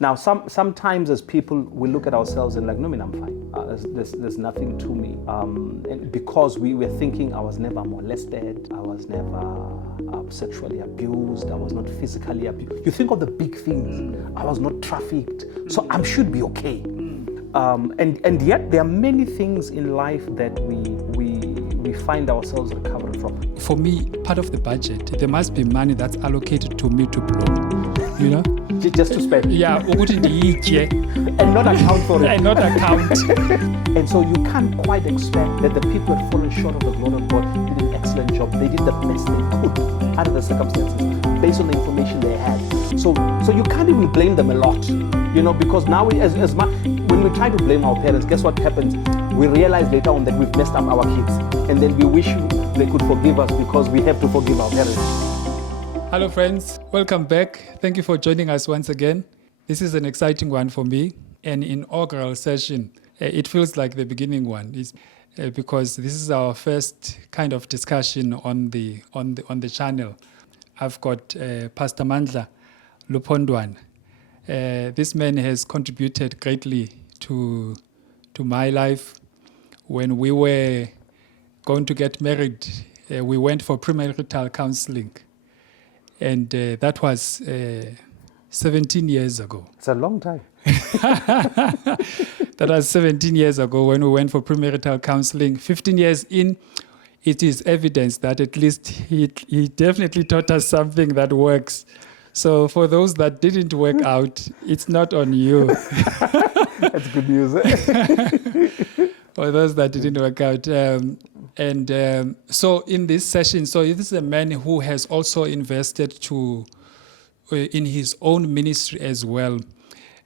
Now, sometimes as people, we look at ourselves and like, no, man, I'm fine. There's nothing to me. And because we were thinking I was never molested, I was never sexually abused, I was not physically abused. You think of the big things. I was not trafficked, so I should be okay. And yet there are many things in life that we find ourselves recovering from. For me, part of the budget, there must be money that's allocated to me to blow, you know? Just to spend. Yeah, and not account for it. And not account. And so you can't quite expect that the people who had fallen short of the glory of God did an excellent job. They did the best they could under the circumstances, based on the information they had. So you can't even blame them a lot, you know, because now when we try to blame our parents, guess what happens? We realize later on that we've messed up our kids, and then we wish they could forgive us because we have to forgive our parents. Hello friends, welcome back. Thank you for joining us once again. This is an exciting one for me, an inaugural session. It feels like the beginning one, because this is our first kind of discussion on the channel. I've got Pastor Mandla, Lupondwana. This man has contributed greatly to my life. When we were going to get married, we went for premarital counseling. And that was 17 years ago. It's a long time. That was 17 years ago when we went for premarital counseling. 15 years in, it is evidence that at least he definitely taught us something that works. So for those that didn't work out, it's not on you. That's good news. For those that didn't work out. So in this session, so this is a man who has also invested in his own ministry as well,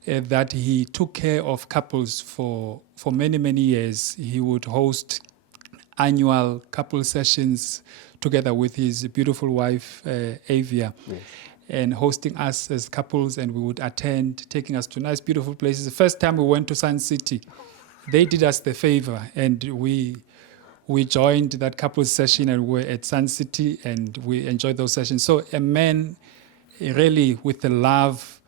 that he took care of couples for many, many years. He would host annual couple sessions together with his beautiful wife, Avia, yes, and hosting us as couples, and we would attend, taking us to nice, beautiful places. The first time we went to Sun City, they did us the favor, and we joined that couples session, and we're at Sun City, and we enjoyed those sessions. So a man really with the love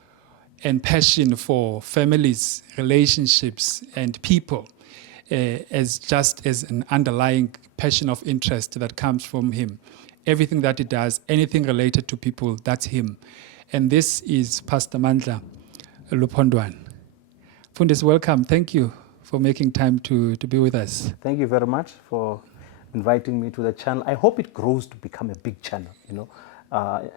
and passion for families, relationships, and people, as just as an underlying passion of interest that comes from him. Everything that he does, anything related to people, that's him. And this is Pastor Mandla, Lupondwana. Fundis, welcome. Thank you for making time to be with us. Thank you very much for inviting me to the channel. I hope it grows to become a big channel, you know,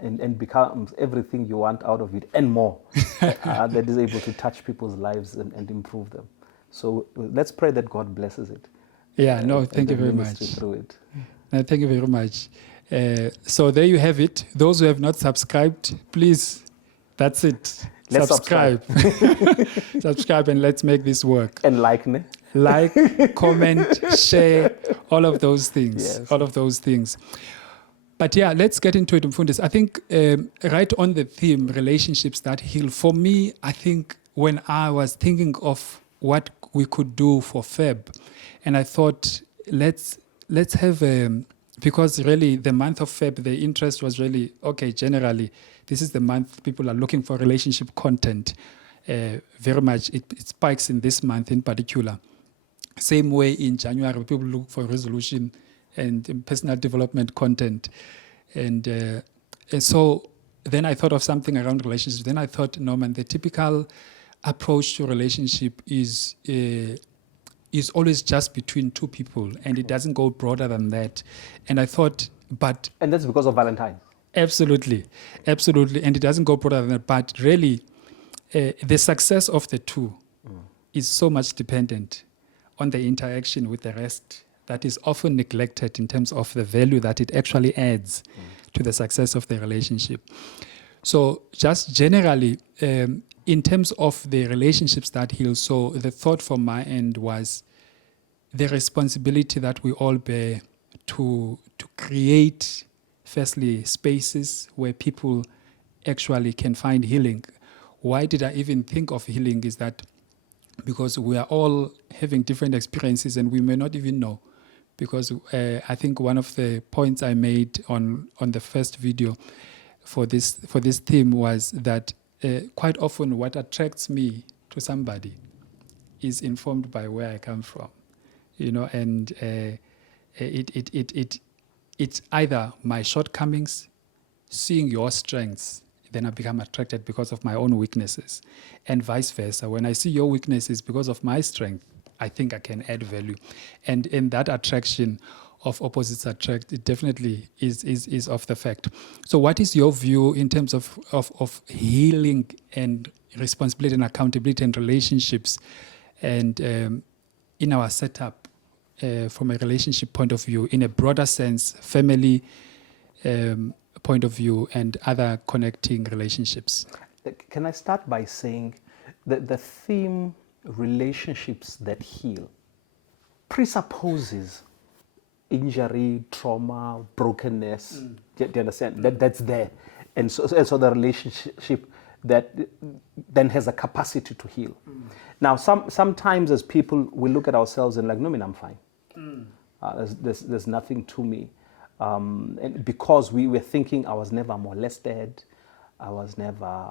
and becomes everything you want out of it and more, that is able to touch people's lives and improve them. So let's pray that God blesses it. Yeah, thank you very much. Through it. No, thank you very much. So there you have it. Those who have not subscribed, please, that's it. Let's subscribe. Subscribe and let's make this work. And like, ne? Like, comment, share, all of those things. Yes. All of those things. But yeah, let's get into it, Mfundis. I think right on the theme, relationships that heal. For me, I think when I was thinking of what we could do for Feb, and I thought, let's have because really the month of Feb, the interest was really, okay, generally, this is the month people are looking for relationship content. Very much, it spikes in this month in particular. Same way in January, people look for resolution and personal development content. And so then I thought of something around relationships. Then I thought, no man, the typical approach to relationship is always just between two people, and it doesn't go broader than that. And I thought, and that's because of Valentine. Absolutely. And it doesn't go broader than that. But really, the success of the two is so much dependent on the interaction with the rest that is often neglected in terms of the value that it actually adds to the success of the relationship. So just generally, in terms of the relationships that heal, so the thought from my end was the responsibility that we all bear to create, firstly, spaces where people actually can find healing. Why did I even think of healing is that because we are all having different experiences and we may not even know. Because I think one of the points I made on the first video for this theme was that quite often what attracts me to somebody is informed by where I come from, and it's either my shortcomings, seeing your strengths, then I become attracted because of my own weaknesses, and vice versa. When I see your weaknesses because of my strength, I think I can add value. And in that attraction of opposites attract, it definitely is of the fact. So what is your view in terms of healing and responsibility and accountability and relationships, and in our setup from a relationship point of view, in a broader sense, family point of view, and other connecting relationships? Can I start by saying that the theme relationships that heal presupposes injury, trauma, brokenness. Do you understand? That's there. And so the relationship that then has a capacity to heal. Now, sometimes as people, we look at ourselves and like, no, I'm fine. There's nothing to me. And because we were thinking I was never molested, I was never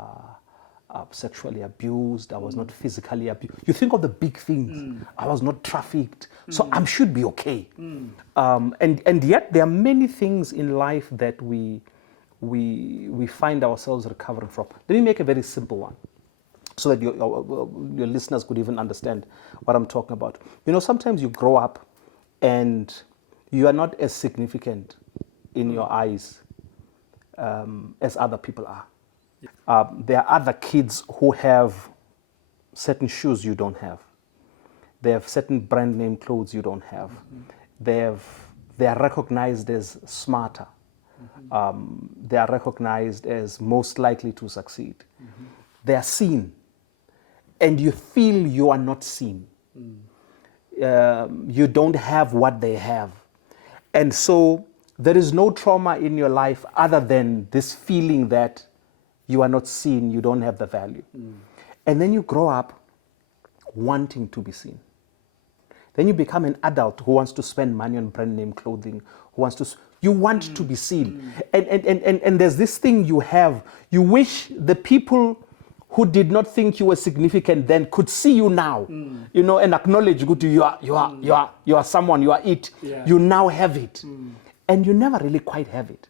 sexually abused, I was not physically abused. You think of the big things. I was not trafficked, so I should be okay. And yet there are many things in life that we find ourselves recovering from. Let me make a very simple one, so that your listeners could even understand what I'm talking about. Sometimes you grow up and you are not as significant in your eyes as other people are. There are other kids who have certain shoes you don't have. They have certain brand name clothes you don't have. They are recognized as smarter. They are recognized as most likely to succeed. They are seen, and you feel you are not seen. You don't have what they have. And so there is no trauma in your life other than this feeling that you are not seen, you don't have the value. And then you grow up wanting to be seen. Then you become an adult who wants to spend money on brand name clothing, you want to be seen. And there's this thing you have, you wish the people who did not think you were significant then could see you now, and acknowledge you are someone, you are it. Yeah. You now have it. And you never really quite have it.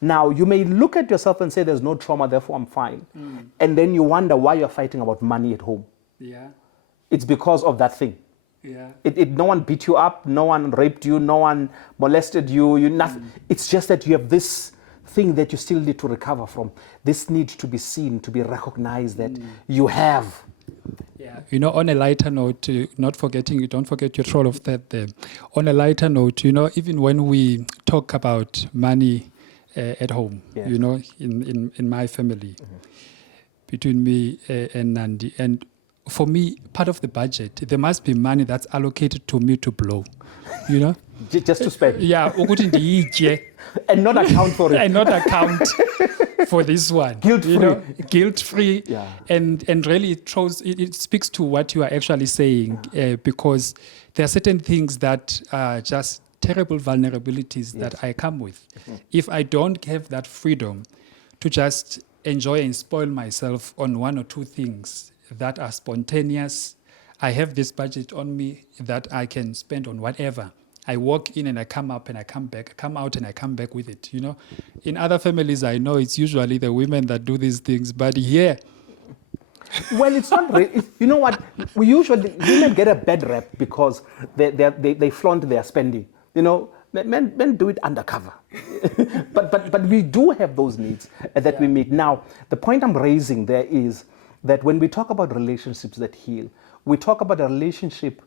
Now, you may look at yourself and say, there's no trauma, therefore I'm fine. And then you wonder why you're fighting about money at home. Yeah. It's because of that thing. Yeah. No one beat you up, no one raped you, no one molested you, nothing. It's just that you have this thing that you still need to recover from. This need to be seen, to be recognized that you have. Yeah. On a lighter note, don't forget your role of that there. On a lighter note, even when we talk about money at home, Yes. in my family, between me and Nandi, and for me, part of the budget, there must be money that's allocated to me to blow, Just to spend. Yeah, And not account for it. and not account for this one. Guilt-free. Guilt-free. Yeah. And really it speaks to what you are actually saying, because there are certain things that are just terrible vulnerabilities that I come with. If I don't have that freedom to just enjoy and spoil myself on one or two things that are spontaneous, I have this budget on me that I can spend on whatever. I walk in and I come up and I come back, I come out and I come back with it, In other families, I know it's usually the women that do these things, but here... Well, it's not really. You know what? Women get a bad rep because they flaunt their spending. Men do it undercover. but we do have those needs that we meet. Now, the point I'm raising there is that when we talk about relationships that heal, we talk about a relationship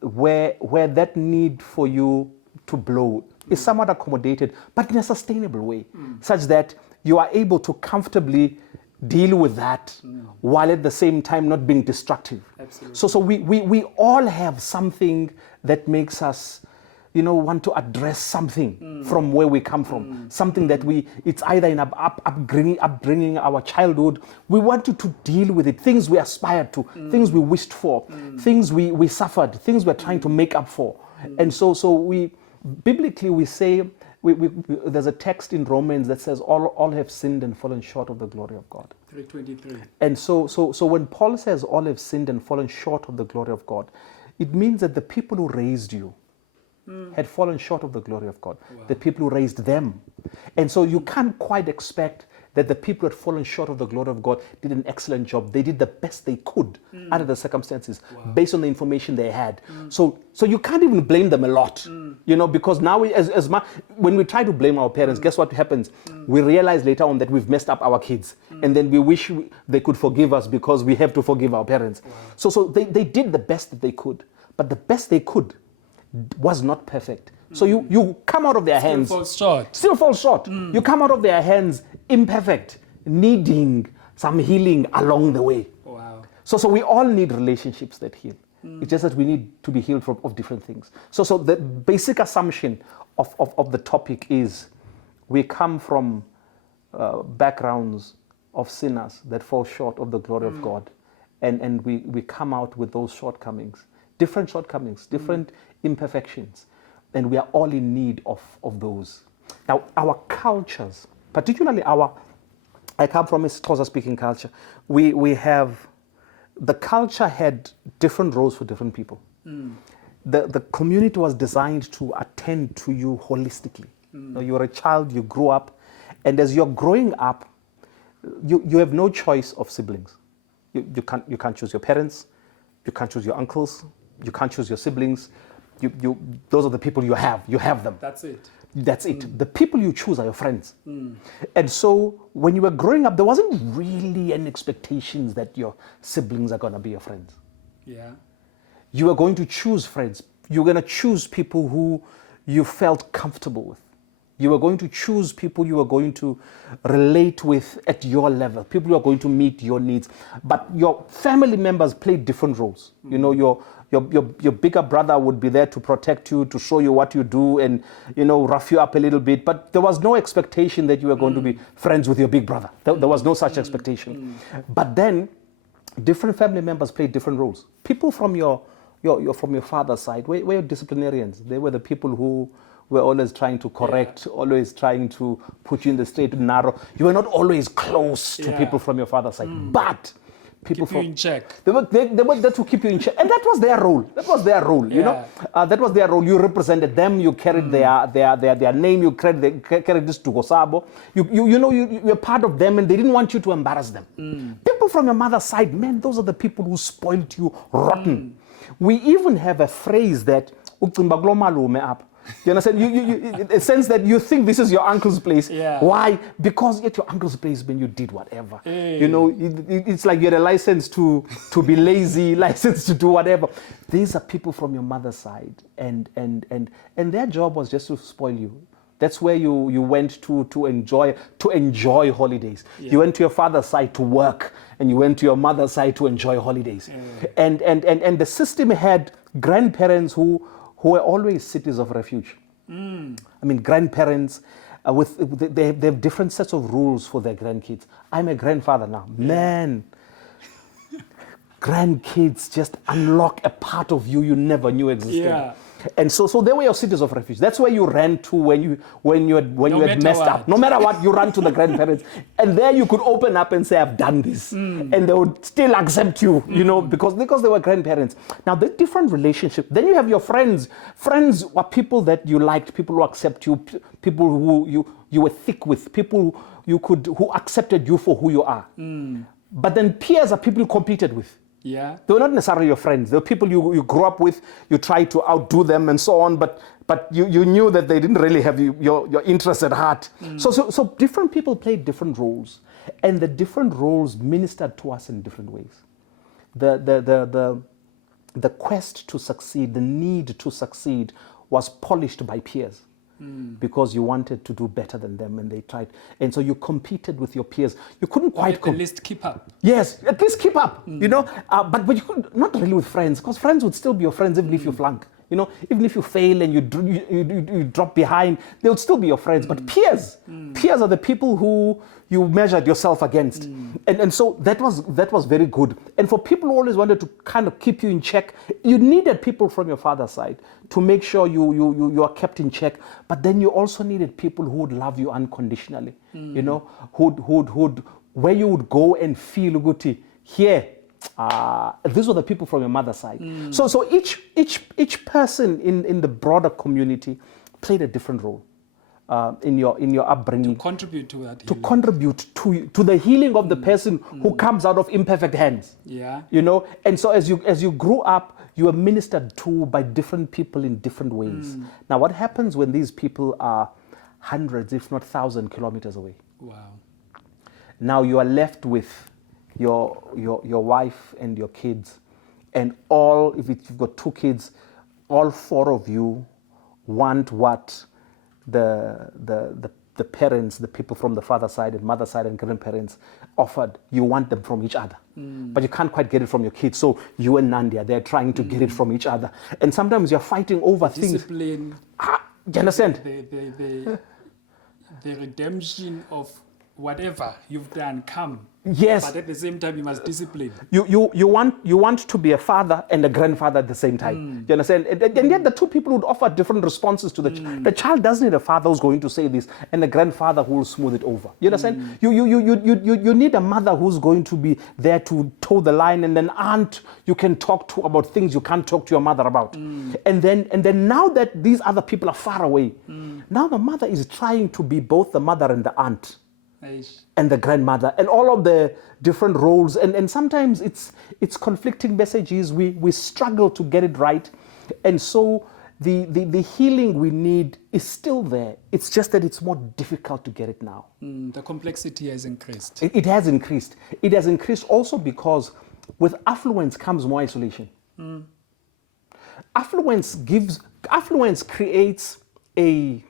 where that need for you to blow is somewhat accommodated, but in a sustainable way, such that you are able to comfortably deal with that while at the same time not being destructive. Absolutely. So we all have something that makes us want to address something from where we come from, something that it's either in upbringing, our childhood. We wanted to deal with it, things we aspired to, things we wished for, things we suffered, things we're trying to make up for. And so biblically we say there's a text in Romans that says all have sinned and fallen short of the glory of God. 3:23. And so when Paul says all have sinned and fallen short of the glory of God, it means that the people who raised you had fallen short of the glory of God. Wow. The people who raised them. And so you can't quite expect that the people who had fallen short of the glory of God did an excellent job. They did the best they could under the circumstances, based on the information they had. So you can't even blame them a lot, because now when we try to blame our parents, guess what happens? We realize later on that we've messed up our kids, and then we wish they could forgive us because we have to forgive our parents. Wow. So they did the best that they could, but the best they could was not perfect. So you come out of their hands. Still fall short. You come out of their hands imperfect, needing some healing along the way. Wow. So we all need relationships that heal. It's just that we need to be healed of different things. So the basic assumption of the topic is we come from backgrounds of sinners that fall short of the glory of God. And we come out with those shortcomings, different imperfections. And we are all in need of those. Now, our cultures, particularly I come from a Xhosa-speaking culture. We have, the culture had different roles for different people. The community was designed to attend to you holistically. You were a child, you grew up, and as you're growing up, you have no choice of siblings. You can't choose your parents, you can't choose your uncles, you can't choose your siblings. Those are the people you have. You have them. That's it. That's it. The people you choose are your friends. And so when you were growing up, there wasn't really an expectation that your siblings are going to be your friends. Yeah. You were going to choose friends. You were going to choose people who you felt comfortable with. You were going to choose people you were going to relate with at your level, people who are going to meet your needs. But your family members played different roles. Your bigger brother would be there to protect you, to show you what you do and, rough you up a little bit. But there was no expectation that you were going to be friends with your big brother. There was no such expectation. But then different family members played different roles. People from your father's side were disciplinarians. They were the people who were always trying to correct, always trying to put you in the straight and narrow. You were not always close to people from your father's side, but people keep you in check. They were there to keep you in check, and that was their role. That was their role. That was their role. You represented them. You carried their name. You carried this to Gosabo. You're part of them, and they didn't want you to embarrass them. People from your mother's side, man, those are the people who spoiled you rotten. We even have a phrase that you understand? You a sense that you think this is your uncle's place. Yeah. Why? Because at your uncle's place, when you did whatever. It's like you had a license to be lazy, license to do whatever. These are people from your mother's side, and their job was just to spoil you. That's where you went to enjoy holidays. Yeah. You went to your father's side to work, and you went to your mother's side to enjoy holidays. Yeah. And the system had grandparents who were always cities of refuge. I mean, grandparents, they have different sets of rules for their grandkids. I'm a grandfather now. Man, grandkids just unlock a part of you never knew existed. Yeah. And so they were your cities of refuge. That's where you ran to when you had messed up. No matter what, you ran to the grandparents, and there you could open up and say, "I've done this," and they would still accept you, because they were grandparents. Now the different relationship. Then you have your friends. Friends are people that you liked, people who accept you, people who you were thick with, people who accepted you for who you are. But then peers are people you competed with. Yeah. They were not necessarily your friends. They were people you grew up with. You tried to outdo them and so on, but you knew that they didn't really have your interests at heart. So different people played different roles, and the different roles ministered to us in different ways. The quest to succeed, the need to succeed, was polished by peers. Because you wanted to do better than them, and they tried, and so you competed with your peers. You couldn't quite at least keep up. Yes, at least keep up. But you could not really with friends, because friends would still be your friends even if you flunk. Even if you fail and you drop behind, they would still be your friends. But peers are the people who you measured yourself against. And so that was very good. And for people who always wanted to kind of keep you in check, you needed people from your father's side to make sure you are kept in check. But then you also needed people who would love you unconditionally, you know, who'd where you would go and feel good here. These were the people from your mother's side. So each person in the broader community played a different role in your upbringing. To contribute to that. To contribute to the healing of the person who comes out of imperfect hands. Yeah. You know, and so as you grew up, you were ministered to by different people in different ways. Now, what happens when these people are hundreds, if not 1,000 kilometers away? Wow. Now you are left with your wife and your kids, and if you've got 2 kids, all 4 of you want what the parents, the people from the father side and mother side and grandparents offered. You want them from each other, but you can't quite get it from your kids. So you and Nandia, they're trying to get it from each other, and sometimes you're fighting over Discipline. things. You understand? The redemption of whatever you've done come. Yes. But at the same time, you must discipline. You want to be a father and a grandfather at the same time. You understand? And yet the 2 people would offer different responses to the child. The child doesn't need a father who's going to say this and a grandfather who will smooth it over. You understand? You need a mother who's going to be there to toe the line, and an aunt you can talk to about things you can't talk to your mother about. And then now that these other people are far away, now the mother is trying to be both the mother and the aunt. And the grandmother, and all of the different roles, and sometimes it's conflicting messages. We struggle to get it right, and so the healing we need is still there. It's just that it's more difficult to get it now. The complexity has increased. It has increased. It has increased also because with affluence comes more isolation. Affluence creates a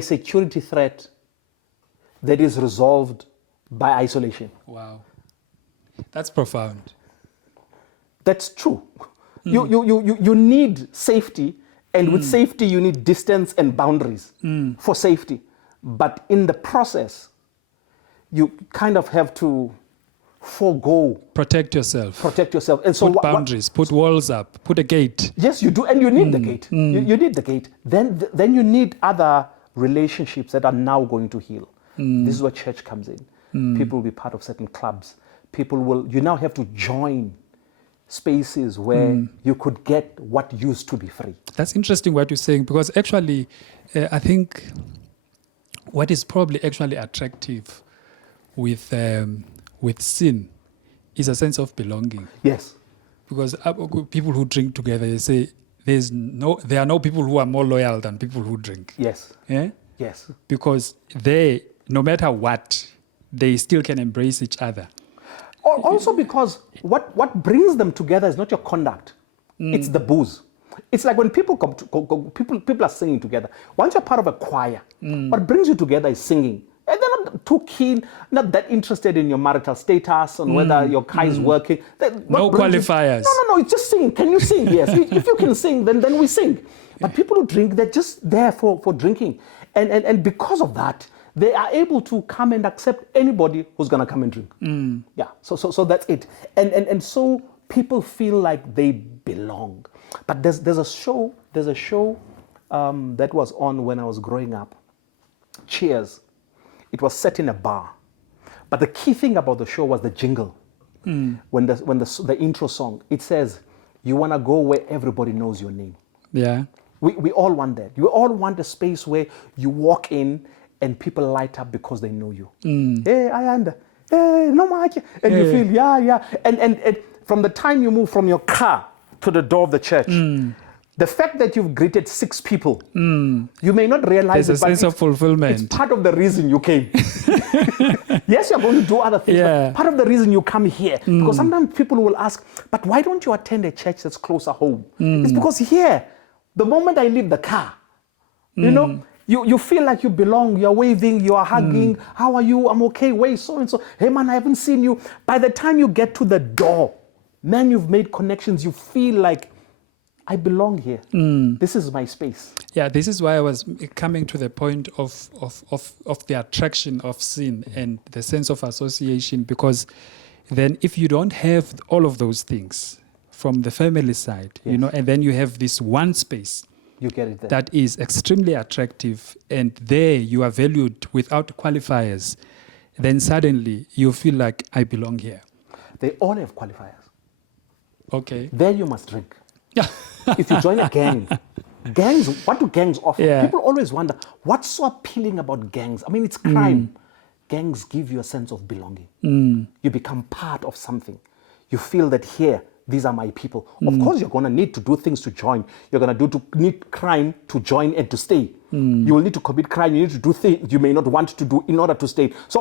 security threat that is resolved by isolation. Wow. That's profound. That's true. You need safety, and with safety you need distance and boundaries for safety. But in the process, you kind of have to forego. Protect yourself. And so put boundaries, put walls up, put a gate. Yes, you do, and you need the gate. You need the gate. Then you need other relationships that are now going to heal. This is where church comes in. People will be part of certain clubs. You now have to join spaces where you could get what used to be free. That's interesting what you're saying, because actually, I think what is probably actually attractive with sin is a sense of belonging. Yes. Because people who drink together, they say there are no people who are more loyal than people who drink. Yes. Yeah? Yes. Because no matter what, they still can embrace each other. Also because what brings them together is not your conduct. It's the booze. It's like when people people are singing together. Once you're part of a choir, what brings you together is singing. And they're not too keen, not that interested in your marital status and whether your car is working. No qualifiers. No, it's just sing. Can you sing? Yes. If you can sing, then we sing. But people who drink, they're just there for drinking. And because of that, they are able to come and accept anybody who's going to come and drink. Yeah, so that's it. And so people feel like they belong. But there's a show that was on when I was growing up. Cheers. It was set in a bar. But the key thing about the show was the jingle. When the intro song, it says, you want to go where everybody knows your name. Yeah. We all want that. You all want a space where you walk in and people light up because they know you. Hey, Ayanda. Hey, no much. And you feel, yeah. And from the time you move from your car to the door of the church, the fact that you've greeted 6 people, you may not realize there's a sense of fulfillment. It's part of the reason you came. Yes, you're going to do other things, but part of the reason you come here. Because sometimes people will ask, but why don't you attend a church that's closer home? It's because here, the moment I leave the car, you know, you feel like you belong, you're waving, you are hugging, how are you? I'm okay, wait, so and so. Hey man, I haven't seen you. By the time you get to the door, man, you've made connections, you feel like I belong here. This is my space. Yeah, this is why I was coming to the point of the attraction of sin and the sense of association, because then if you don't have all of those things from the family side, Yes. and then you have this one space You get it there. that is extremely attractive, and there you are valued without qualifiers, then suddenly you feel like, I belong here. They all have qualifiers. Okay. There you must drink. If you join a gang, what do gangs offer? Yeah. People always wonder, what's so appealing about gangs? I mean, it's crime. Gangs give you a sense of belonging. You become part of something. You feel that here, these are my people. Of course, you're going to need to do things to join. You're going to need crime to join and to stay. You will need to commit crime. You need to do things you may not want to do in order to stay. So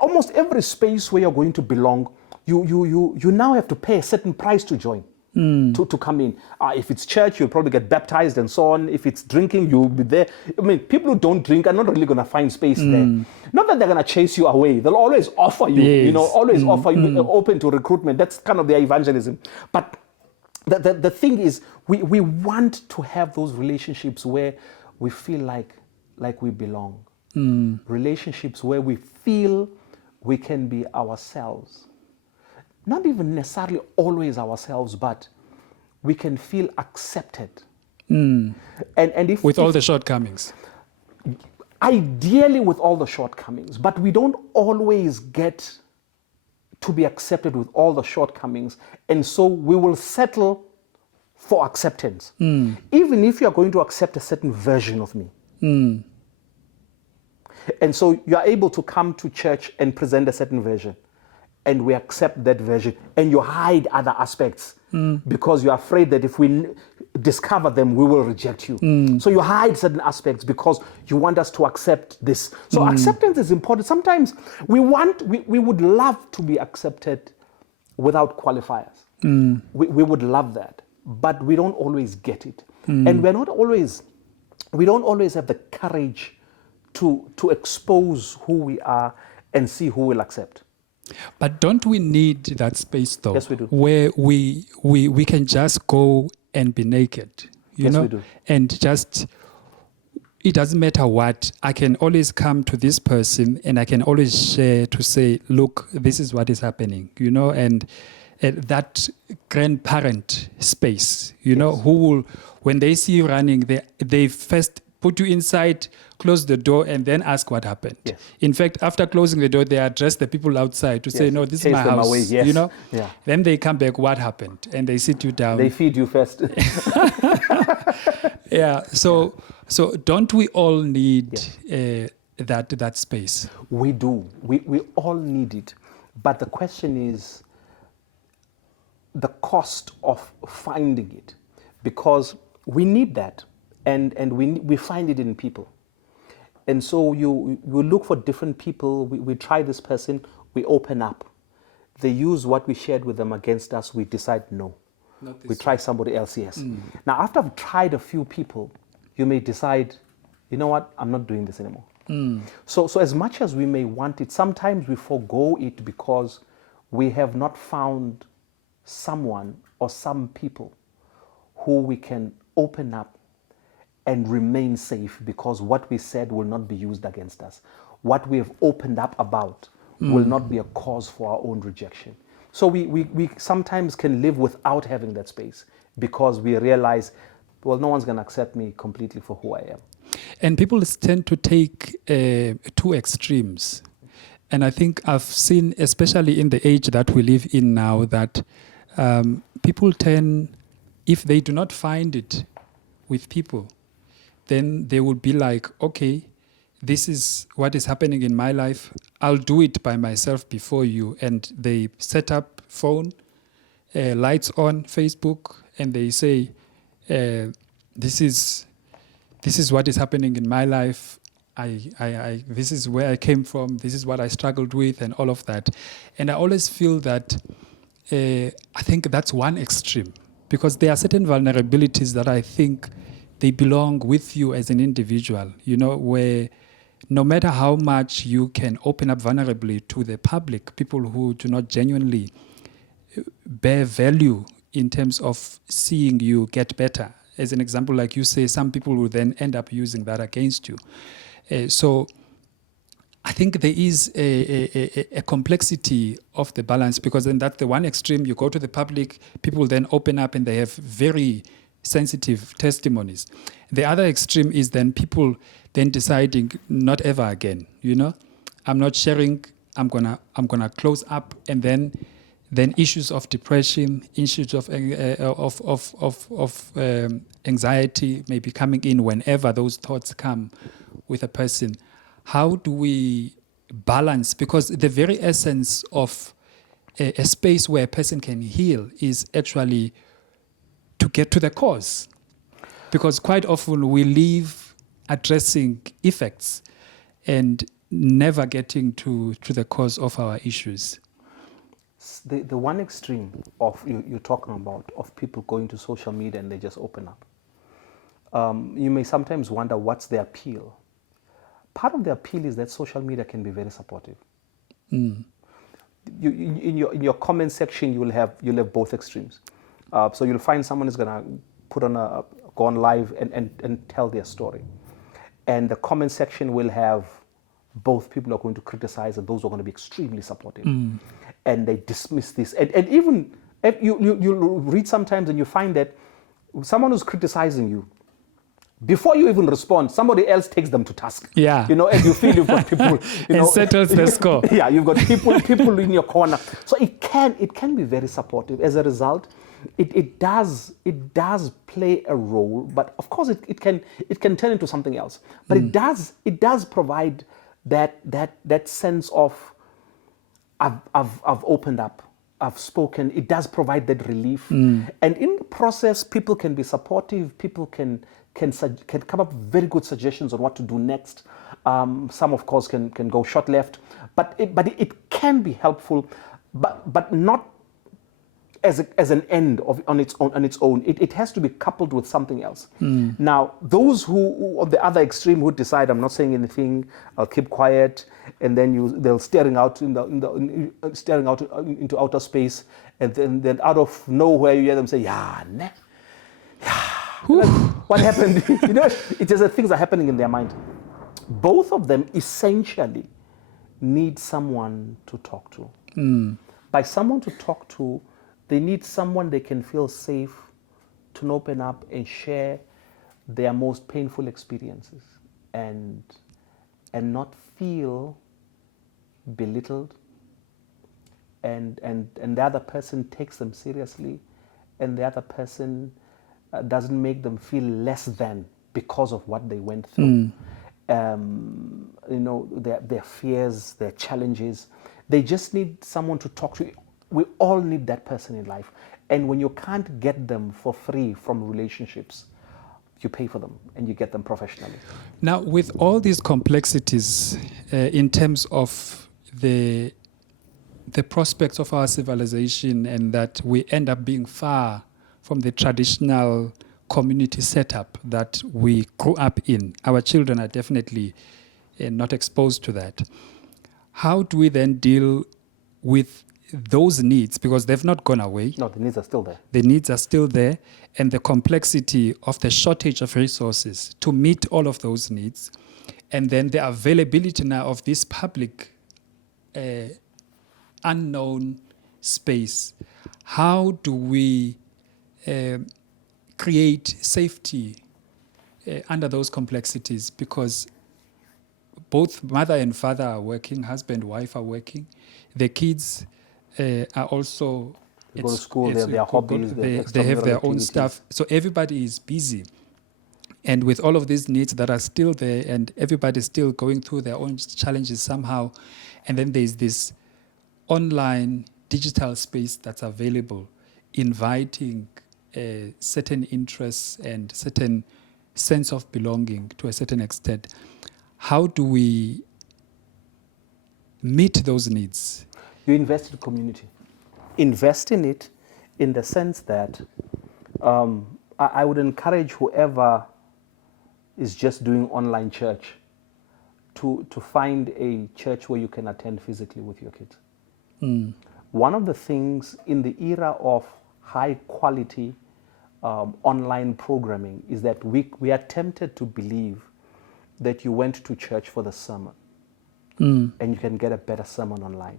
almost every space where you're going to belong, you now have to pay a certain price to join. To come in. If it's church, you'll probably get baptized and so on. If it's drinking, you'll be there. I mean, people who don't drink are not really going to find space there. Not that they're going to chase you away. They'll always offer you, Yes. always offer you, open to recruitment. That's kind of their evangelism. But the thing is, we want to have those relationships where we feel like we belong. Relationships where we feel we can be ourselves. Not even necessarily always ourselves, but we can feel accepted. And if With all the shortcomings. Ideally with all the shortcomings, but we don't always get to be accepted with all the shortcomings, and so we will settle for acceptance, even if you're going to accept a certain version of me. And so you are able to come to church and present a certain version, and we accept that version, and you hide other aspects because you're afraid that if we discover them, we will reject you. So you hide certain aspects because you want us to accept this. So acceptance is important. Sometimes we would love to be accepted without qualifiers. We would love that, but we don't always get it. And we don't always have the courage to expose who we are and see who will accept. But don't we need that space, though? Yes, we do. Where we can just go and be naked, Yes, we do. and just, it doesn't matter what, I can always come to this person and I can always share to say, look, this is what is happening, and that grandparent space, who will, when they see you running, they first put you inside, close the door, and then ask what happened. Yes. In fact, after closing the door, they address the people outside to say, no, this Chase is my them house. away, yes. Yeah. Then they come back, what happened? And they sit you down. They feed you first. Yeah. So don't we all need that space? We do. We all need it. But the question is the cost of finding it, because we need that, and we find it in people. And so you look for different people. We try this person, we open up. They use what we shared with them against us. We decide no. We try somebody else, yes. Now, after I've tried a few people, you may decide, you know what, I'm not doing this anymore. So as much as we may want it, sometimes we forego it because we have not found someone or some people who we can open up and remain safe, because what we said will not be used against us. What we have opened up about will not be a cause for our own rejection. So we sometimes can live without having that space because we realize, well, no one's going to accept me completely for who I am. And people tend to take two extremes. And I think I've seen, especially in the age that we live in now, that people tend, if they do not find it with people, then they would be like, okay, this is what is happening in my life. I'll do it by myself before you. And they set up phone, lights on, Facebook, and they say, this is what is happening in my life. This is where I came from. This is what I struggled with, and all of that. And I always feel that I think that's one extreme, because there are certain vulnerabilities that I think they belong with you as an individual, where no matter how much you can open up vulnerably to the public, people who do not genuinely bear value in terms of seeing you get better. As an example, like you say, some people will then end up using that against you. So I think there is a complexity of the balance, because then that's the one extreme. You go to the public, people then open up and they have very sensitive testimonies. The other extreme is then people then deciding not ever again. I'm not sharing. I'm gonna close up, and then issues of depression, issues of anxiety may be coming in whenever those thoughts come with a person. How do we balance? Because the very essence of a space where a person can heal is actually to get to the cause. Because quite often we leave addressing effects and never getting to the cause of our issues. The one extreme of you're talking about, of people going to social media and they just open up. You may sometimes wonder what's the appeal. Part of the appeal is that social media can be very supportive. In your comment section, you'll have both extremes. So you'll find someone is gonna go on live and tell their story, and the comment section will have both people are going to criticize and those who are going to be extremely supportive, and they dismiss this. And even if you read sometimes and you find that someone who's criticizing you, before you even respond, somebody else takes them to task. Yeah. And you feel you've got people. And settles the score. Yeah, you've got people in your corner. So it can be very supportive. As a result, it does play a role, but of course it can turn into something else. But it does provide that sense of I've opened up, I've spoken. It does provide that relief, and in the process, people can be supportive. People can come up with very good suggestions on what to do next. Some, of course, can go short left, but it can be helpful, but not as an end on its own. It has to be coupled with something else. Now, those who on the other extreme who decide I'm not saying anything, I'll keep quiet, and then they'll staring out into outer space, and then out of nowhere you hear them say, "Yeah, nah. What happened?" It's just that things are happening in their mind. Both of them essentially need someone to talk to. By someone to talk to, they need someone they can feel safe to open up and share their most painful experiences and not feel belittled, and the other person takes them seriously, and the other person doesn't make them feel less than because of what they went through. Their fears, their challenges. They just need someone to talk to. We all need that person in life. And when you can't get them for free from relationships, you pay for them and you get them professionally. Now, with all these complexities in terms of the prospects of our civilization, and that we end up being far from the traditional community setup that we grew up in. Our children are definitely not exposed to that. How do we then deal with those needs? Because they've not gone away. No, the needs are still there. The needs are still there, and the complexity of the shortage of resources to meet all of those needs, and then the availability now of this public unknown space. How do we create safety under those complexities? Because both mother and father are working, husband, wife are working. The kids are also... They go to school, they have their hobbies, they have their own stuff. So everybody is busy. And with all of these needs that are still there, and everybody's still going through their own challenges somehow, and then there's this online digital space that's available, inviting certain interests and certain sense of belonging to a certain extent. How do we meet those needs? You invest in community. Invest in it in the sense that I would encourage whoever is just doing online church to find a church where you can attend physically with your kids. One of the things in the era of high quality online programming is that we are tempted to believe that you went to church for the sermon and you can get a better sermon online.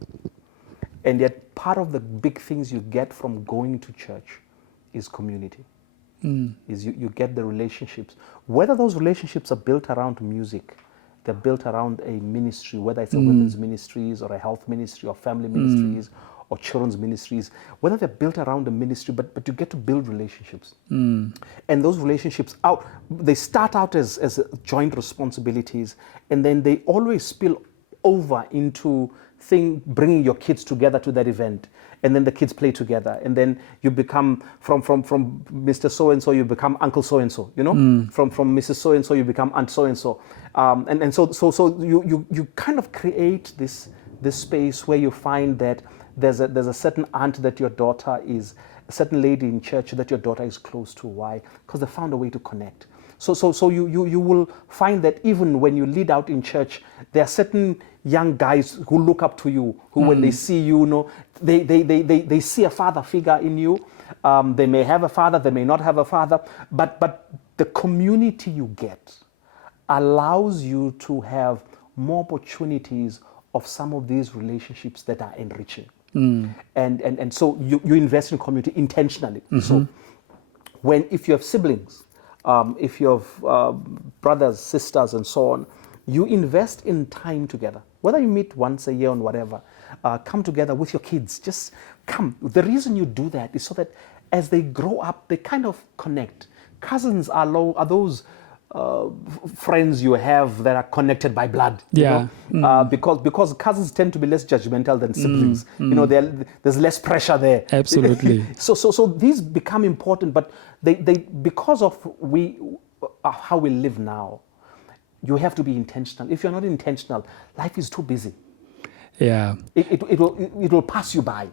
And yet part of the big things you get from going to church is community. Is you get the relationships. Whether those relationships are built around music, they're built around a ministry, whether it's a women's ministries or a health ministry or family ministries or children's ministries, whether they're built around a ministry, but you get to build relationships. And those relationships they start out as joint responsibilities, and then they always spill over into bringing your kids together to that event, and then the kids play together, and then you become from Mr. So-and-so, you become Uncle So-and-so, from Mrs. So-and-so, you become Aunt So-and-so. And so you kind of create this space where you find that there's a certain aunt that your daughter is, a certain lady in church that your daughter is close to. Why? Because they found a way to connect. So you will find that even when you lead out in church, there are certain young guys who look up to you, who when they see you, they see a father figure in you. They may have a father, they may not have a father, but the community you get allows you to have more opportunities of some of these relationships that are enriching. And so you invest in community intentionally. So if you have siblings, if you have brothers, sisters, and so on, you invest in time together. Whether you meet once a year or whatever, come together with your kids. Just come. The reason you do that is so that as they grow up, they kind of connect. Cousins are those friends you have that are connected by blood. Because cousins tend to be less judgmental than siblings. There's less pressure there. Absolutely. So these become important, but they because of how we live now, you have to be intentional. If you're not intentional, life is too busy. Yeah. It will pass you by.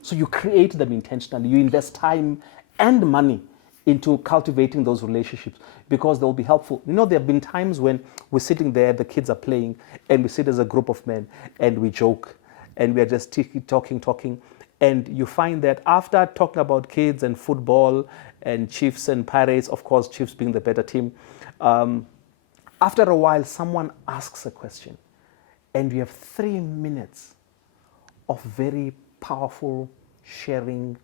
So you create them intentionally. You invest time and money into cultivating those relationships because they'll be helpful. There have been times when we're sitting there, the kids are playing, and we sit as a group of men and we joke and we're just talking. And you find that after talking about kids and football and Chiefs and Pirates, of course, Chiefs being the better team, after a while, someone asks a question and you have 3 minutes of very powerful sharing,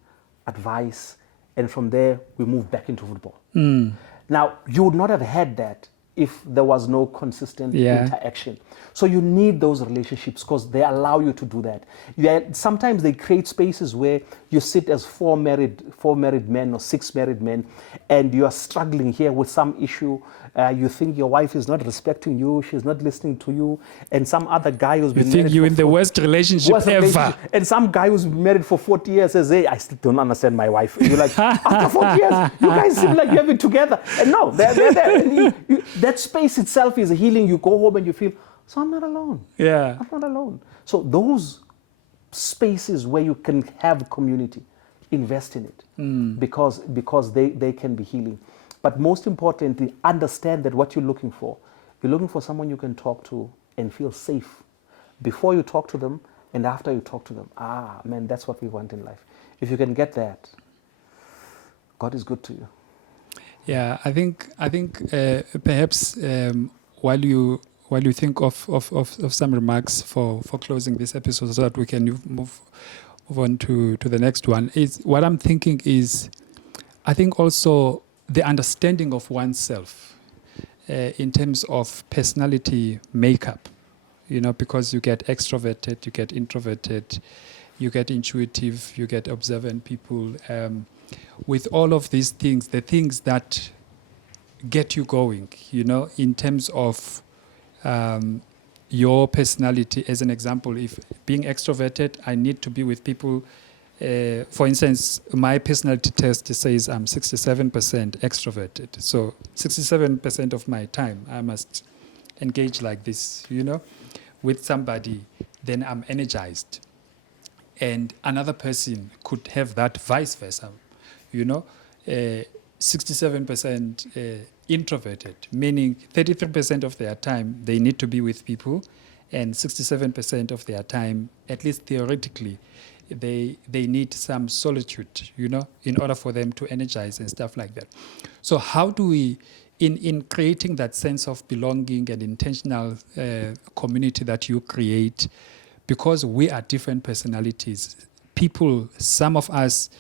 advice, and from there, we move back into football. Now, you would not have had that if there was no consistent interaction. So you need those relationships because they allow you to do that. Sometimes they create spaces where you sit as four married men or 6 married men, and you are struggling here with some issue. You think your wife is not respecting you, she's not listening to you, and some other guy who's been married. You think you're in the worst relationship ever. And some guy who's been married for 40 years says, hey, I still don't understand my wife. And you're like, after 40 years, you guys seem like you have it together. And no, they're there. That space itself is healing. You go home and you feel, so I'm not alone. Yeah. I'm not alone. So those spaces where you can have community, invest in it because they can be healing. But most importantly, understand that what you're looking for someone you can talk to and feel safe before you talk to them and after you talk to them. Man, that's what we want in life. If you can get that, God is good to you. Yeah, I think perhaps while you think of some remarks for closing this episode so that we can move on to the next one, is what I'm thinking is, I think also the understanding of oneself in terms of personality makeup, because you get extroverted, you get introverted, you get intuitive, you get observant people. With all of these things, the things that get you going, in terms of your personality. As an example, if being extroverted, I need to be with people. For instance, my personality test says I'm 67% extroverted. So 67% of my time, I must engage like this, with somebody, then I'm energized. And another person could have that vice versa, 67% introverted, meaning 33% of their time they need to be with people, and 67% of their time, at least theoretically, they need some solitude, in order for them to energize and stuff like that. So how do we, in creating that sense of belonging and intentional community that you create, because we are different personalities, people, some of us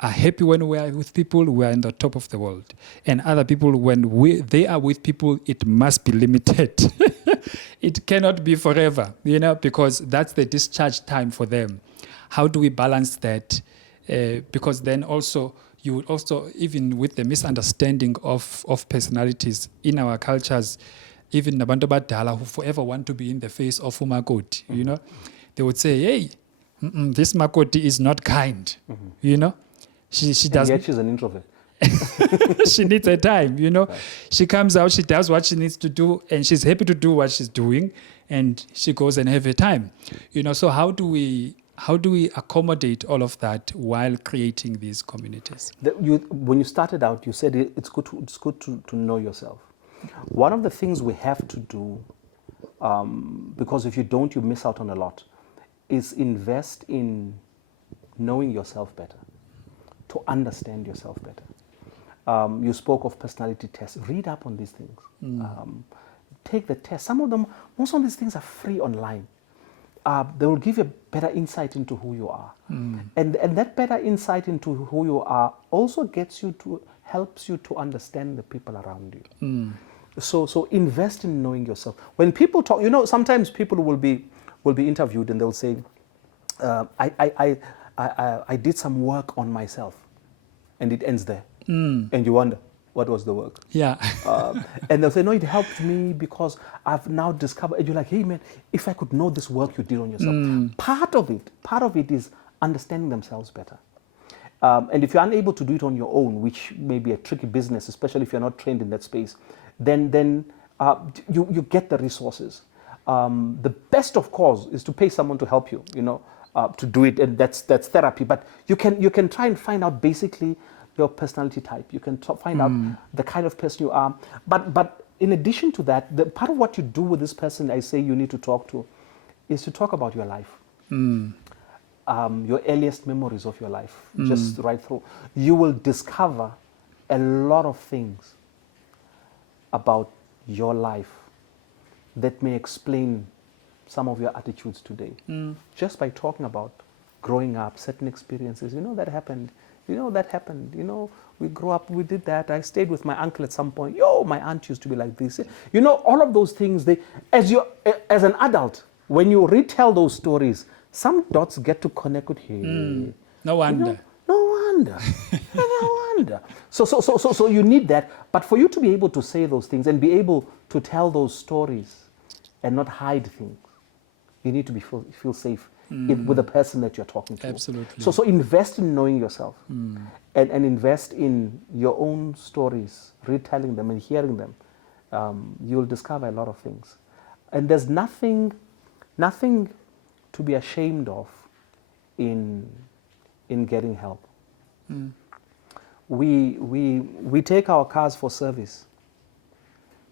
are happy when we are with people, we are in the top of the world. And other people, when they are with people, it must be limited. It cannot be forever, because that's the discharge time for them. How do we balance that? Because then also, you would also, even with the misunderstanding of personalities in our cultures, even Nabantu Badala who forever want to be in the face of umakoti, they would say, hey, this makoti is not kind, She does. Yet she's an introvert. She needs her time, Right. She comes out, she does what she needs to do, and she's happy to do what she's doing, and she goes and have her time, So how do we accommodate all of that while creating these communities? When you started out, you said it's good to know yourself. One of the things we have to do, because if you don't, you miss out on a lot, is invest in knowing yourself better, to understand yourself better. You spoke of personality tests. Read up on these things. Take the test. Most of these things are free online. They will give you a better insight into who you are. And that better insight into who you are also helps you to understand the people around you. So invest in knowing yourself. When people talk, sometimes people will be interviewed and they'll say, I did some work on myself, and it ends there. And you wonder, what was the work? Yeah. And they'll say, no, it helped me because I've now discovered. And you're like, hey man, if I could know this work you did on yourself. Part of it is understanding themselves better. And if you're unable to do it on your own, which may be a tricky business, especially if you're not trained in that space, then you get the resources. The best, of course, is to pay someone to help you, to do it, and that's therapy. But you can try and find out basically your personality type. You can find out the kind of person you are. But in addition to that, the part of what you do with this person, I say you need to talk to, is to talk about your life. Your earliest memories of your life, just right through. You will discover a lot of things about your life that may explain some of your attitudes today. Just by talking about growing up, certain experiences, that happened. That happened. We grew up, we did that. I stayed with my uncle at some point. My aunt used to be like this. All of those things, as an adult, when you retell those stories, some dots get to connect with you. No wonder. No wonder. So you need that. But for you to be able to say those things and be able to tell those stories and not hide things, you need to feel safe with the person that you're talking to. Absolutely. So invest in knowing yourself and invest in your own stories, retelling them and hearing them. You'll discover a lot of things. And there's nothing to be ashamed of in getting help. We take our cars for service.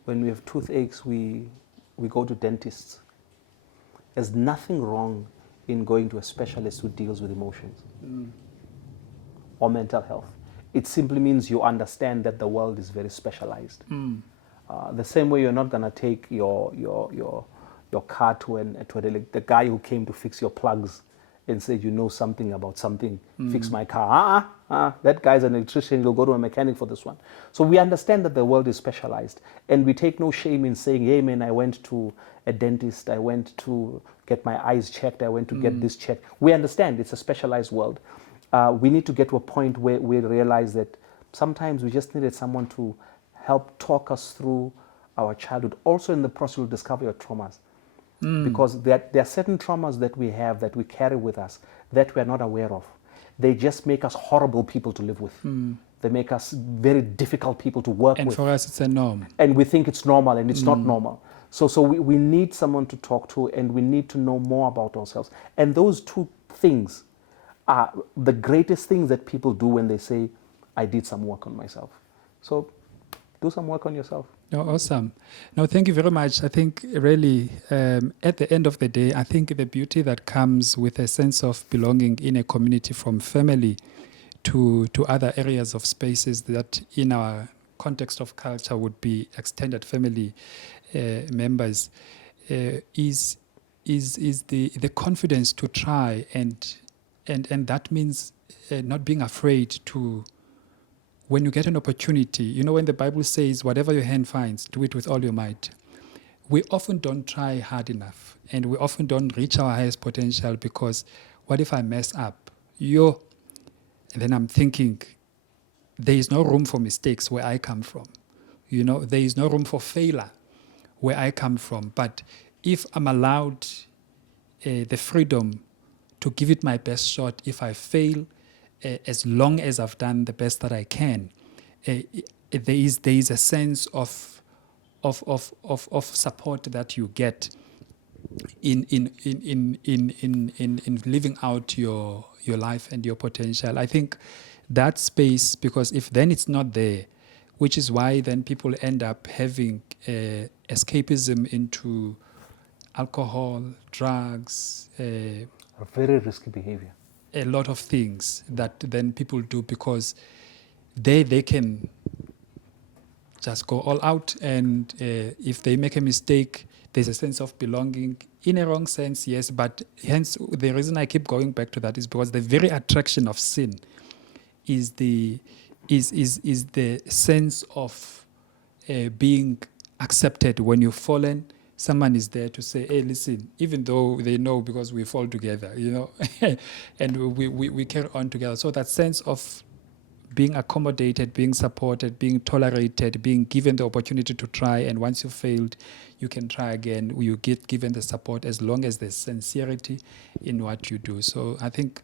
When we have toothaches, we go to dentists. There's nothing wrong in going to a specialist who deals with emotions or mental health. It simply means you understand that the world is very specialized. The same way you're not going to take your car to the guy who came to fix your plugs and say, something about something, fix my car. That guy's an electrician, you'll go to a mechanic for this one. So we understand that the world is specialized, and we take no shame in saying, hey man, I went to a dentist, I went to get my eyes checked, I went to get this checked. We understand it's a specialized world. We need to get to a point where we realize that sometimes we just needed someone to help talk us through our childhood. Also in the process, we'll discover your traumas. Because there are certain traumas that we have, that we carry with us, that we are not aware of. They just make us horrible people to live with. They make us very difficult people to work with. And for us, it's a norm. And we think it's normal, and it's not normal. So we need someone to talk to, and we need to know more about ourselves. And those two things are the greatest things that people do when they say, I did some work on myself. So do some work on yourself. No, awesome. No, thank you very much. I think really, at the end of the day, I think the beauty that comes with a sense of belonging in a community, from family to other areas of spaces that in our context of culture would be extended family members, is the confidence to try, and that means not being afraid to. When you get an opportunity, you know, when the Bible says, whatever your hand finds, do it with all your might. We often don't try hard enough, and we often don't reach our highest potential because what if I mess up? And then I'm thinking, there is no room for mistakes where I come from. You know, there is no room for failure where I come from. But if I'm allowed the freedom to give it my best shot, if I fail, as long as I've done the best that I can, there is a sense of support that you get in living out your life and your potential. I think that space, because if then it's not there, which is why then people end up having escapism into alcohol, drugs, A very risky behavior. a lot of things that then people do because they can just go all out, and if they make a mistake, there's a sense of belonging in a wrong sense, yes, but hence the reason I keep going back to that is because the very attraction of sin is the sense of being accepted. When you've fallen, someone is there to say, hey, listen, even though they know because we fall together, you know, and we carry on together. So that sense of being accommodated, being supported, being tolerated, being given the opportunity to try, and once you've failed, you can try again. You get given the support as long as there's sincerity in what you do. So I think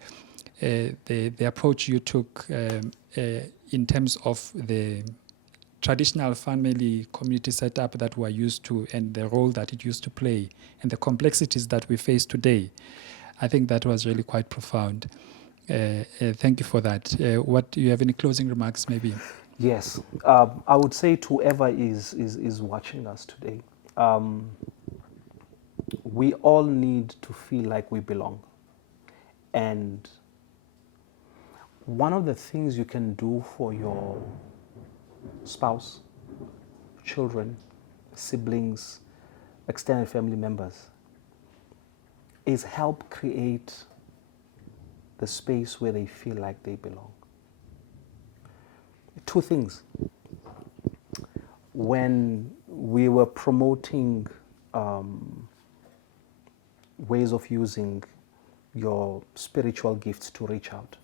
the approach you took in terms of the traditional family community setup that we're used to and the role that it used to play and the complexities that we face today, I think that was really quite profound. Thank you for that. Do you have any closing remarks maybe? Yes. I would say to whoever is watching us today, we all need to feel like we belong. And one of the things you can do for your spouse, children, siblings, extended family members is help create the space where they feel like they belong. Two things. When we were promoting ways of using your spiritual gifts to reach out,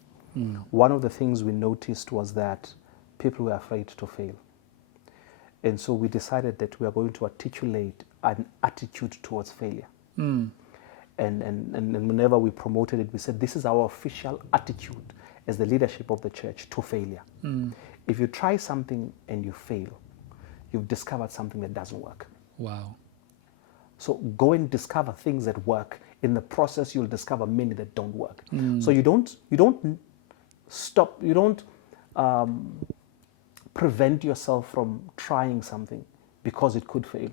one of the things we noticed was that people were afraid to fail. And so we decided that we are going to articulate an attitude towards failure. And whenever we promoted it, we said, this is our official attitude as the leadership of the church to failure. If you try something and you fail, you've discovered something that doesn't work. Wow. So go and discover things that work. In the process, you'll discover many that don't work. So you don't stop, you don't prevent yourself from trying something because it could fail.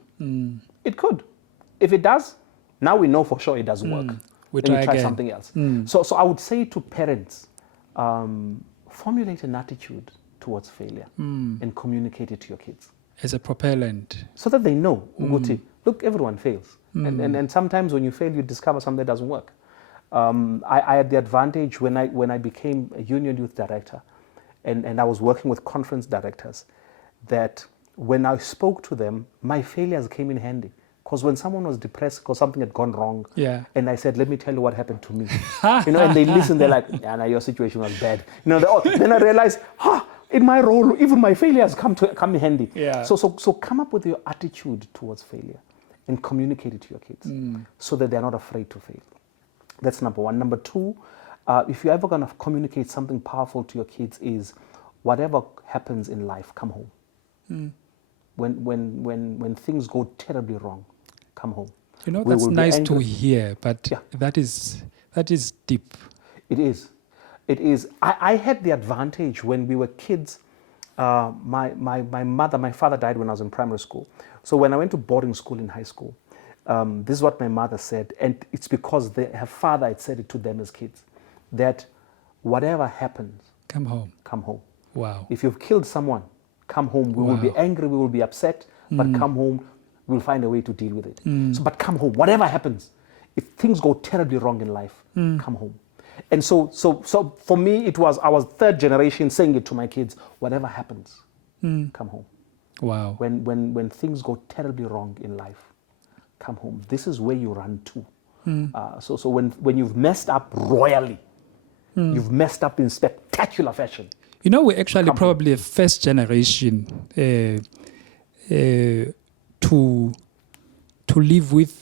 It could. If it does, now we know for sure it doesn't work. Then you try something else. So I would say to parents, formulate an attitude towards failure and communicate it to your kids. As a propellant. So that they know, look, everyone fails. And sometimes when you fail, you discover something that doesn't work. I had the advantage when I became a union youth director, and I was working with conference directors, that when I spoke to them, my failures came in handy. Because when someone was depressed because something had gone wrong, and I said, let me tell you what happened to me, and they listen, they're like, yeah, no, your situation was bad. Then I realized, in my role, even my failures come in handy. So come up with your attitude towards failure and communicate it to your kids so that they're not afraid to fail. That's number one. Number two, if you're ever going to communicate something powerful to your kids is, whatever happens in life, come home. When things go terribly wrong, come home. That's nice to hear, but that is deep. It is. I had the advantage when we were kids. my father died when I was in primary school. So when I went to boarding school in high school, this is what my mother said, and it's because her father had said it to them as kids, that whatever happens, Come home. come home. Wow. If you've killed someone, come home. We will be angry, we will be upset, but come home, we'll find a way to deal with it. So, but come home, whatever happens. If things go terribly wrong in life, come home. And so for me, I was third generation saying it to my kids, whatever happens, come home. Wow. When things go terribly wrong in life, come home. This is where you run to. So when you've messed up royally, you've messed up in spectacular fashion. You know, we're actually probably a first generation to live with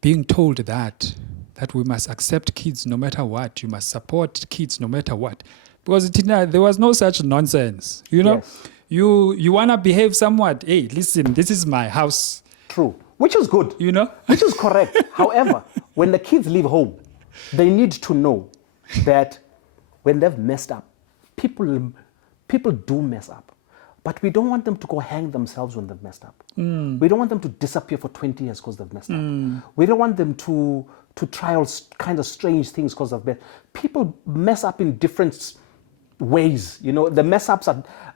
being told that we must accept kids no matter what. You must support kids no matter what. Because there was no such nonsense. You know, Yes. you want to behave somewhat. Hey, listen, this is my house. True. Which is good. You know? Which is correct. However, when the kids leave home, they need to know that when they've messed up, people do mess up. But we don't want them to go hang themselves when they've messed up. We don't want them to disappear for 20 years because they've messed up. We don't want them to try all kinds of strange things because of people mess up in different ways. You know, the mess ups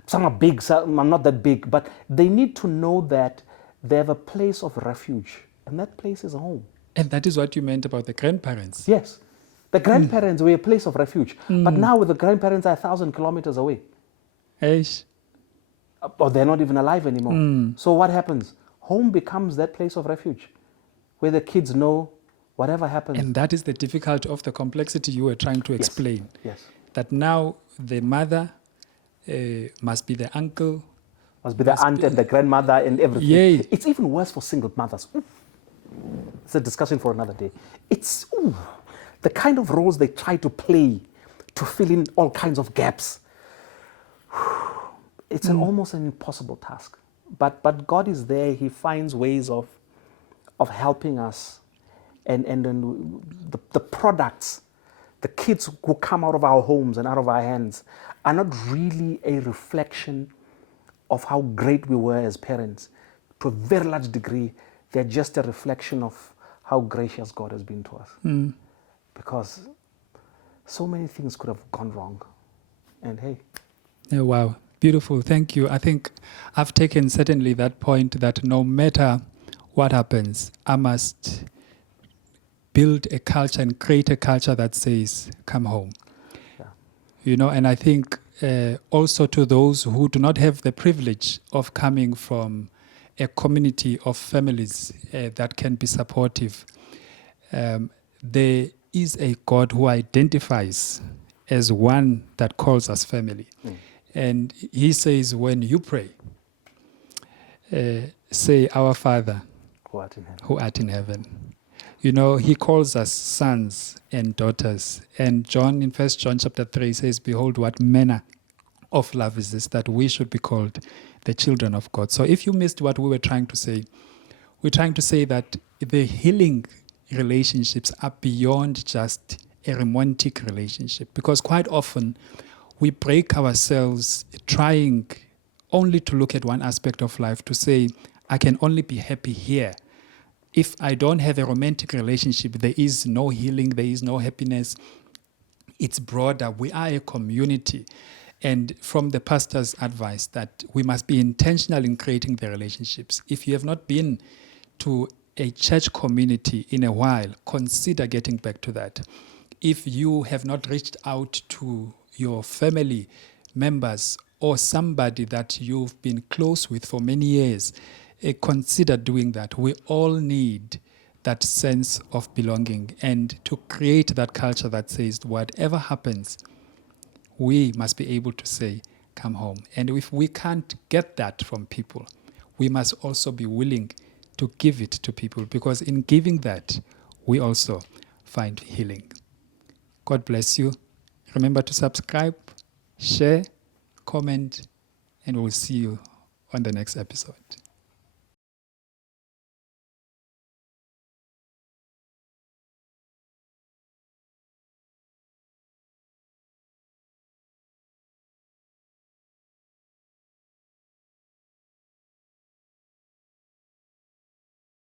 some are big, some are not that big, but they need to know that they have a place of refuge, and that place is a home. And that is what you meant about the grandparents. Yes. The grandparents were a place of refuge. But now the grandparents are 1,000 kilometers away. Eish. Or they're not even alive anymore. So what happens? Home becomes that place of refuge where the kids know whatever happens. And that is the difficulty of the complexity you were trying to explain. Yes. That now the mother must be the uncle. Must be the aunt and the grandmother and everything. Yeah. It's even worse for single mothers. Ooh. It's a discussion for another day. It's the kind of roles they try to play to fill in all kinds of gaps. It's almost an impossible task. But God is there. He finds ways of helping us. And then the products, the kids who come out of our homes and out of our hands are not really a reflection of how great we were as parents. To a very large degree, they're just a reflection of how gracious God has been to us. Because so many things could have gone wrong. And hey. Oh, wow. Beautiful. Thank you. I think I've taken certainly that point that no matter what happens, I must build a culture and create a culture that says, come home. Yeah. You know, and I think also to those who do not have the privilege of coming from a community of families that can be supportive, there is a God who identifies as one that calls us family. And he says, when you pray, say, Our Father, who art in heaven. You know, he calls us sons and daughters. And John, in 1 John chapter 3, says, behold, what manner of love is this, that we should be called the children of God. So if you missed what we were trying to say, we're trying to say that the healing relationships are beyond just a romantic relationship. Because quite often, we break ourselves trying only to look at one aspect of life, to say, I can only be happy here. If I don't have a romantic relationship, there is no healing, there is no happiness. It's broader. We are a community. And from the pastor's advice that we must be intentional in creating the relationships. If you have not been to a church community in a while, consider getting back to that. If you have not reached out to your family members or somebody that you've been close with for many years, consider doing that. We all need that sense of belonging, and to create that culture that says whatever happens, we must be able to say, come home. And if we can't get that from people, we must also be willing to give it to people, because in giving that, we also find healing. God bless you. Remember to subscribe, share, comment, and we'll see you on the next episode.